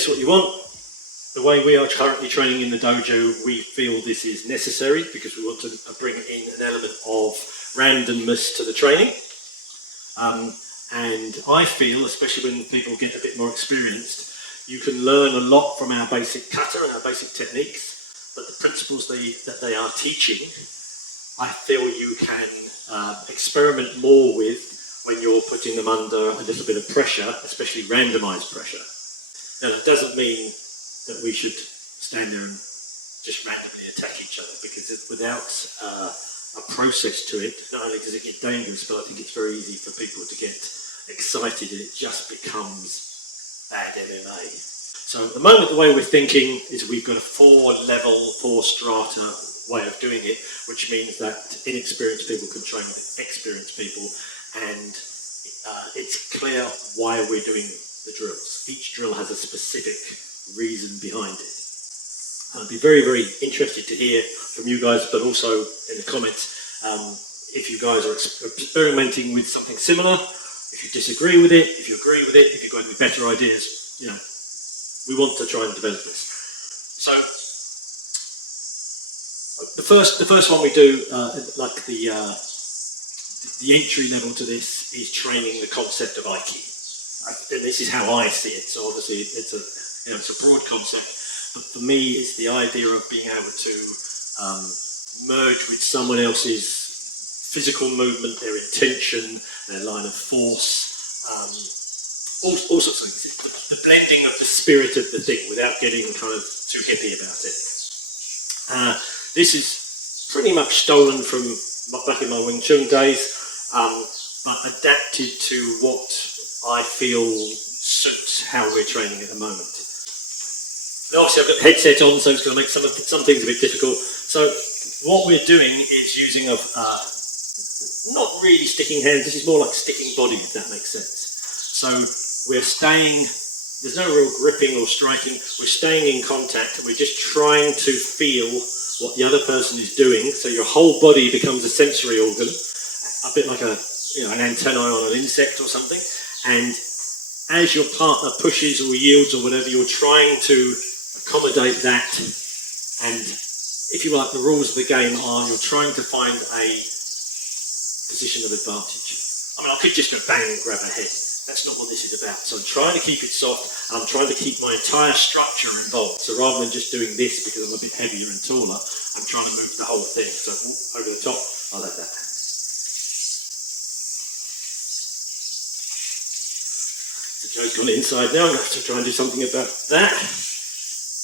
this what you want. The way we are currently training in the dojo, we feel this is necessary because we want to bring in an element of randomness to the training. And I feel, especially when people get a bit more experienced, you can learn a lot from our basic kata and our basic techniques, but the principles that they are teaching, I feel you can experiment more with when you're putting them under a little bit of pressure, especially randomized pressure. Now, that doesn't mean that we should stand there and just randomly attack each other, because without a process to it, not only does it get dangerous, but I think it's very easy for people to get excited and it just becomes bad MMA. So at the moment, the way we're thinking is we've got a 4-level, 4-strata way of doing it, which means that inexperienced people can train with experienced people, and it's clear why we're doing the drills. Each drill has a specific reason behind it. I'd be very, very interested to hear from you guys, but also in the comments, if you guys are experimenting with something similar, if you disagree with it, if you agree with it, if you've got any better ideas, you know, we want to try and develop this. So the first one we do, like the entry level to this, is training the concept of Aiki, and this is how I see it. So obviously it's a broad concept. But for me, it's the idea of being able to merge with someone else's physical movement, their intention, their line of force, all sorts of things. It's the blending of the spirit of the thing without getting kind of too hippie about it. This is pretty much stolen from back in my Wing Chun days, but adapted to what I feel suits how we're training at the moment. Obviously, I've got the headset on, so it's going to make some things a bit difficult. So what we're doing is using not really sticking hands. This is more like sticking body, if that makes sense. So we're staying. There's no real gripping or striking. We're staying in contact, and we're just trying to feel what the other person is doing. So your whole body becomes a sensory organ, a bit like an antennae on an insect or something. And as your partner pushes or yields or whatever, you're trying to accommodate that, and if you like, the rules of the game are you're trying to find a position of advantage. I mean, I could just go bang and grab a head. That's not what this is about. So I'm trying to keep it soft, and I'm trying to keep my entire structure involved. So rather than just doing this because I'm a bit heavier and taller, I'm trying to move the whole thing. So over the top, I like that. So Joe's gone inside now. I'm going to have to try and do something about that.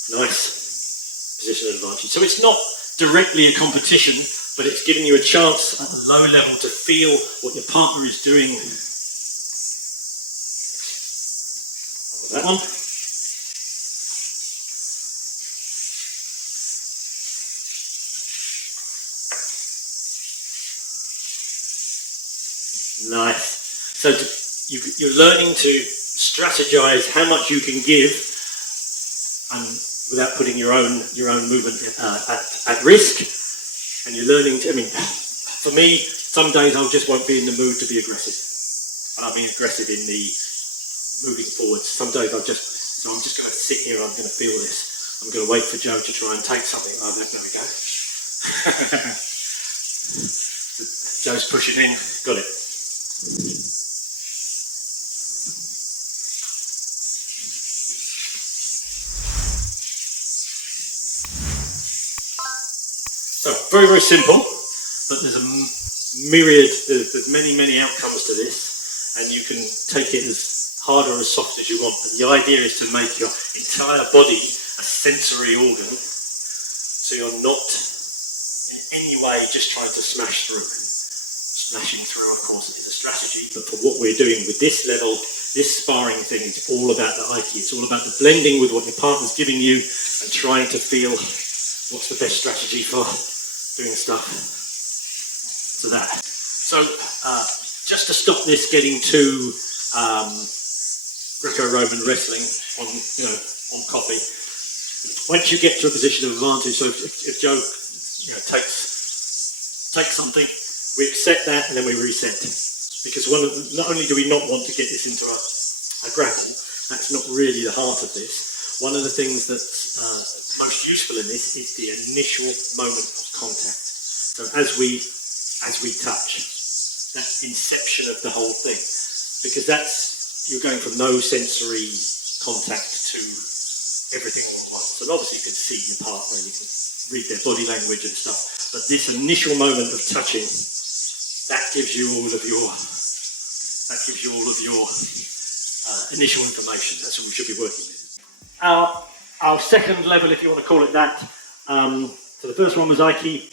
Nice position advantage. So it's not directly a competition, but it's giving you a chance at a low level to feel what your partner is doing. That one. Nice. So you're learning to strategize how much you can give, and without putting your own movement at risk. And you're learning to, I mean, for me, some days I just won't be in the mood to be aggressive. And I'll be aggressive in the moving forwards. Some days I'm just going to sit here, I'm going to feel this. I'm going to wait for Joe to try and take something. Oh, there we go. Joe's pushing in, got it. So very, very simple, but there's a myriad, there's many outcomes to this, and you can take it as hard or as soft as you want. But the idea is to make your entire body a sensory organ, so you're not in any way just trying to smash through. Smashing through, of course, is a strategy, but for what we're doing with this level, this sparring thing, it's all about the Aiki. It's all about the blending with what your partner's giving you and trying to feel what's the best strategy for doing stuff to that. So just to stop this getting too Greco-Roman wrestling on coffee, once you get to a position of advantage, so if Joe takes something, we accept that and then we reset. Because not only do we not want to get this into a grapple, that's not really the heart of this. One of the things that's most useful in this is the initial moment of contact. So as we touch, that inception of the whole thing, because you're going from no sensory contact to everything all at once. And obviously you can see your partner and you can read their body language and stuff, but this initial moment of touching, that gives you all of your initial information. That's what we should be working with. Our second level, if you want to call it that, so the first one was Aiki.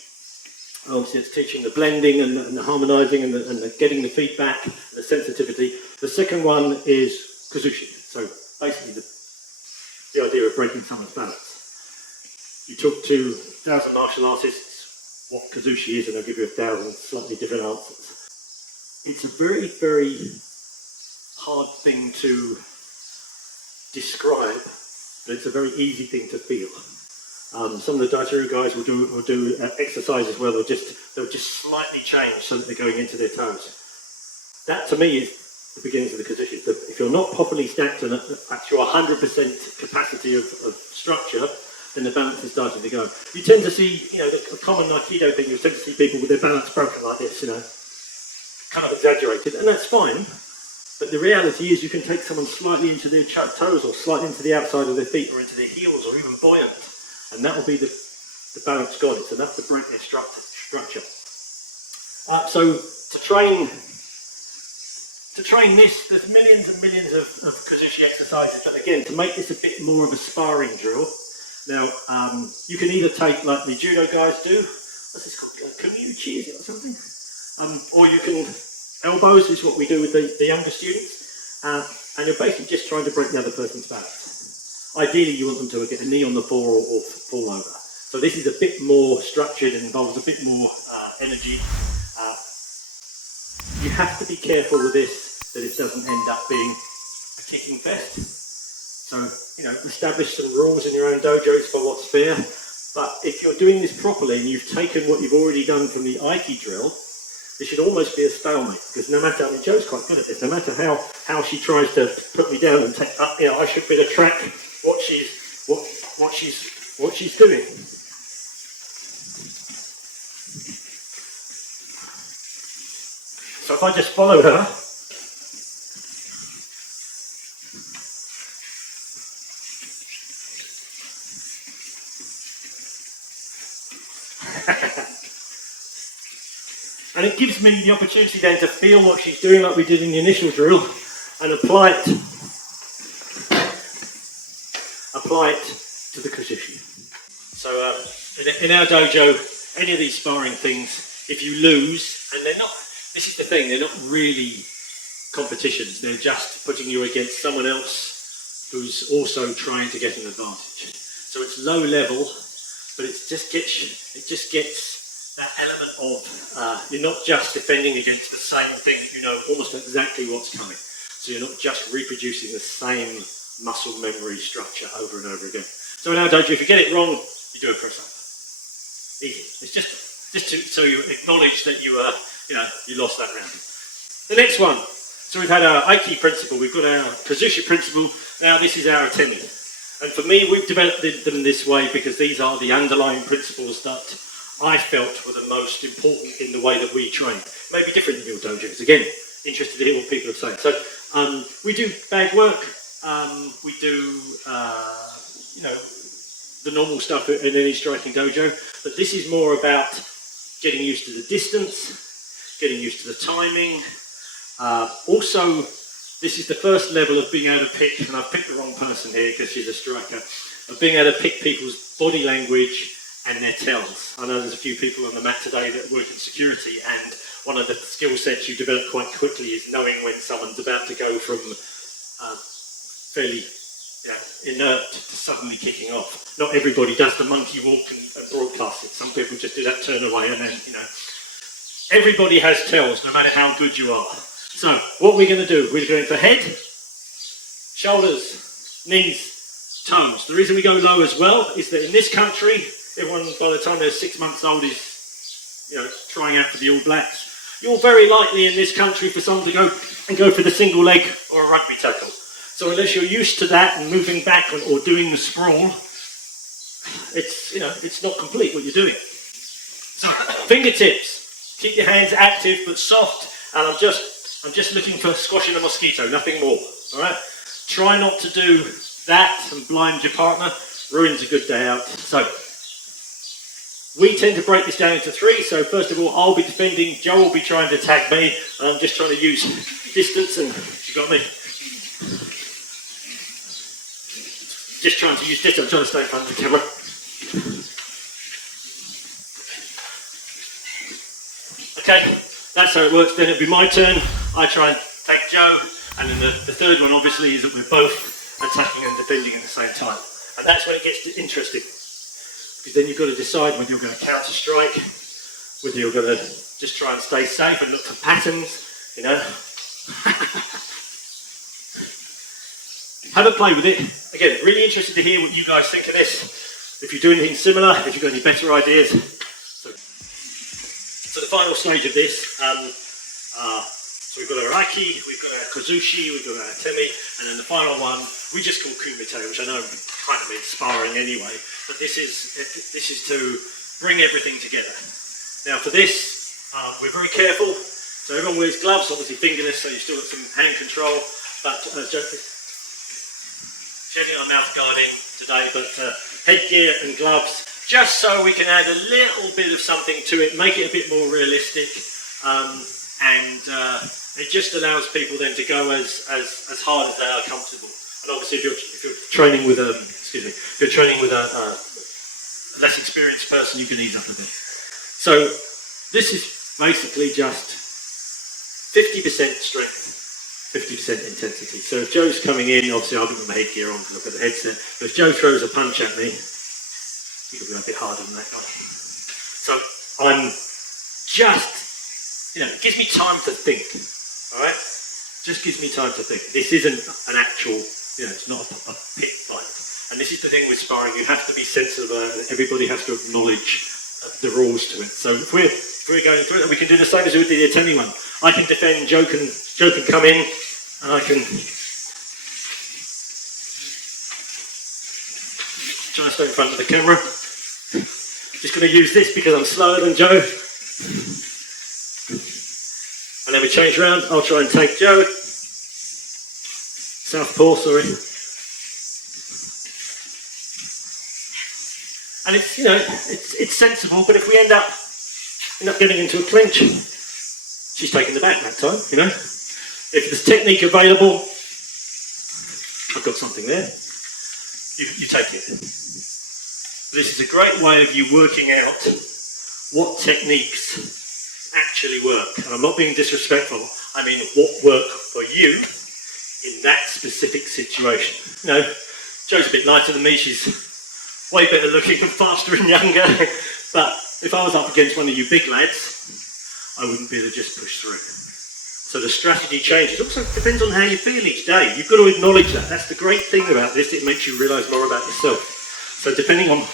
Obviously it's teaching the blending and the harmonizing and the getting the feedback, and the sensitivity. The second one is Kazushi. So basically the idea of breaking someone's balance. You talk to 1,000 martial artists what Kazushi is and they'll give you 1,000 slightly different answers. It's a very, very hard thing to describe, but it's a very easy thing to feel. Some of the Daijuru guys will do exercises where they'll just slightly change so that they're going into their toes. That to me is the beginnings of the Kazushi. If you're not properly stacked and at your 100% capacity of structure, then the balance is starting to go. You tend to see, the common Aikido thing, you tend to see people with their balance broken like this, kind of exaggerated, and that's fine. But the reality is you can take someone slightly into their toes or slightly into the outside of their feet or into their heels or even buoyant, and that will be the balance gone. It's enough to break their structure. So to train this, there's millions and millions of Kazushi exercises, but again, to make this a bit more of a sparring drill, now you can either take, like the judo guys do, what's this called, Kumite, is it or something? Or you can, elbows is what we do with the younger students, and you're basically just trying to break the other person's balance. Ideally you want them to get a knee on the floor or fall over. So this is a bit more structured and involves a bit more energy. You have to be careful with this that it doesn't end up being a kicking fest. So, establish some rules in your own dojos for what's fair. But if you're doing this properly and you've taken what you've already done from the Aiki drill, it should almost be a stalemate, because no matter, Jo's quite good at this, no matter how she tries to put me down and take up, I should be able to track what she's doing. So if I just follow her, and it gives me the opportunity then to feel what she's doing like we did in the initial drill and apply it to the Kazushi. So in our dojo, any of these sparring things, if you lose, and they're not, this is the thing, they're not really competitions, they're just putting you against someone else who's also trying to get an advantage. So it's low level, but it just gets that element of, you're not just defending against the same thing, you know almost exactly what's coming. So you're not just reproducing the same muscle memory structure over and over again. So in our dojo, if you get it wrong, you do a press up. Easy. It's just so you acknowledge that you lost that round. The next one. So we've had our Aiki principle, we've got our Kazushi principle, now this is our Atemi. And for me, we've developed them this way because these are the underlying principles that I felt were the most important in the way that we train. Maybe different in your dojos. Again, interested to hear what people are saying. So we do bag work, we do the normal stuff in any striking dojo, but this is more about getting used to the distance, getting used to the timing. Also, this is the first level of being able to pick, and I've picked the wrong person here because she's a striker, of being able to pick people's body language and their tells. I know there's a few people on the mat today that work in security, and one of the skill sets you develop quite quickly is knowing when someone's about to go from fairly inert to suddenly kicking off. Not everybody does the monkey walk and broadcast it. Some people just do that turn away and then, everybody has tells, no matter how good you are. So, what we're going to do, we're going for head, shoulders, knees, toes. The reason we go low as well is that in this country, everyone by the time they're 6 months old is, trying out for the All Blacks. You're very likely in this country for someone to go for the single leg or a rugby tackle. So unless you're used to that and moving back or doing the sprawl, it's not complete what you're doing. So fingertips, keep your hands active but soft, and I'm just looking for squashing a mosquito, nothing more. All right. Try not to do that and blind your partner. Ruins a good day out. So we tend to break this down into 3. So first of all, I'll be defending. Joe will be trying to tag me, and I'm just trying to use distance. And you got me. Just trying to use distance. I'm trying to stay in front of the camera. Okay, that's how it works. Then it'll be my turn. I try and tag Joe, and then the third one obviously is that we're both attacking and defending at the same time. And that's when it gets interesting. Because then you've got to decide whether you're going to counter strike, whether you're going to just try and stay safe and look for patterns, you know. Have a play with it. Again, really interested to hear what you guys think of this. If you do anything similar, if you've got any better ideas. So the final stage of this, so we've got our Aiki, we've got our Kazushi, we've got our Atemi, and then the final one we just call Kumite, which I know kind of means sparring anyway, but this is to bring everything together. Now for this, we're very careful, so everyone wears gloves, obviously fingerless, so you've still got some hand control, but generally I'm mouth guarding today, but headgear and gloves, just so we can add a little bit of something to it, make it a bit more realistic, and it just allows people then to go as hard as they are comfortable. And obviously, if you're training with a less experienced person, you can ease up a bit. So this is basically just 50% strength, 50% intensity. So if Joe's coming in, obviously I'll put my headgear on because I've got the headset. But if Joe throws a punch at me, he could be a bit harder than that guy. So I'm just, it gives me time to think. All right, just gives me time to think. This isn't an actual, it's not a pit fight. And this is the thing with sparring, you have to be sensible and everybody has to acknowledge the rules to it. So if we're going through it, we can do the same as we did the Atemi one. I can defend, Joe can come in, and I can try to stay in front of the camera. Just going to use this because I'm slower than Joe. And then we change around, I'll try and take Joe. Southpaw, sorry. And it's, it's sensible, but if we end up getting into a clinch, she's taking the back that time, If there's technique available, I've got something there, you take it. This is a great way of you working out what techniques actually work. And I'm not being disrespectful, I mean what work for you in that specific situation. Jo's a bit lighter than me, she's way better looking and faster and younger, but if I was up against one of you big lads, I wouldn't be able to just push through. So the strategy changes. It also depends on how you feel each day. You've got to acknowledge that. That's the great thing about this, it makes you realise more about yourself. So depending on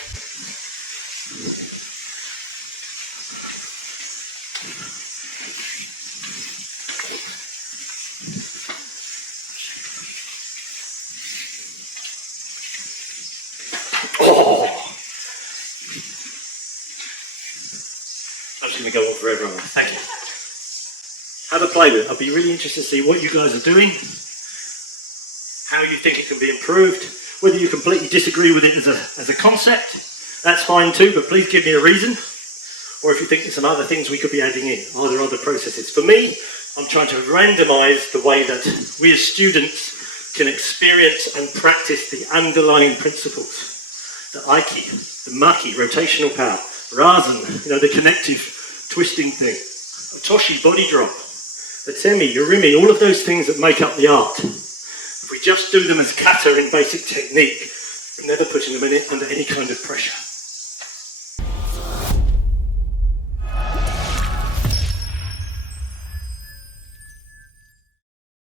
I'm just going to go on forever. Thank you. Have a play with it. I'll be really interested to see what you guys are doing, how you think it can be improved, whether you completely disagree with it as a concept, that's fine too, but please give me a reason, or if you think there's some other things we could be adding in, are there other processes? For me, I'm trying to randomise the way that we as students can experience and practice the underlying principles. The Aiki, the Maki, rotational power, Rasen, the connective twisting thing, Otoshi, body drop, Atemi, Yorimi, all of those things that make up the art. If we just do them as kata in basic technique, we're never putting them under any kind of pressure.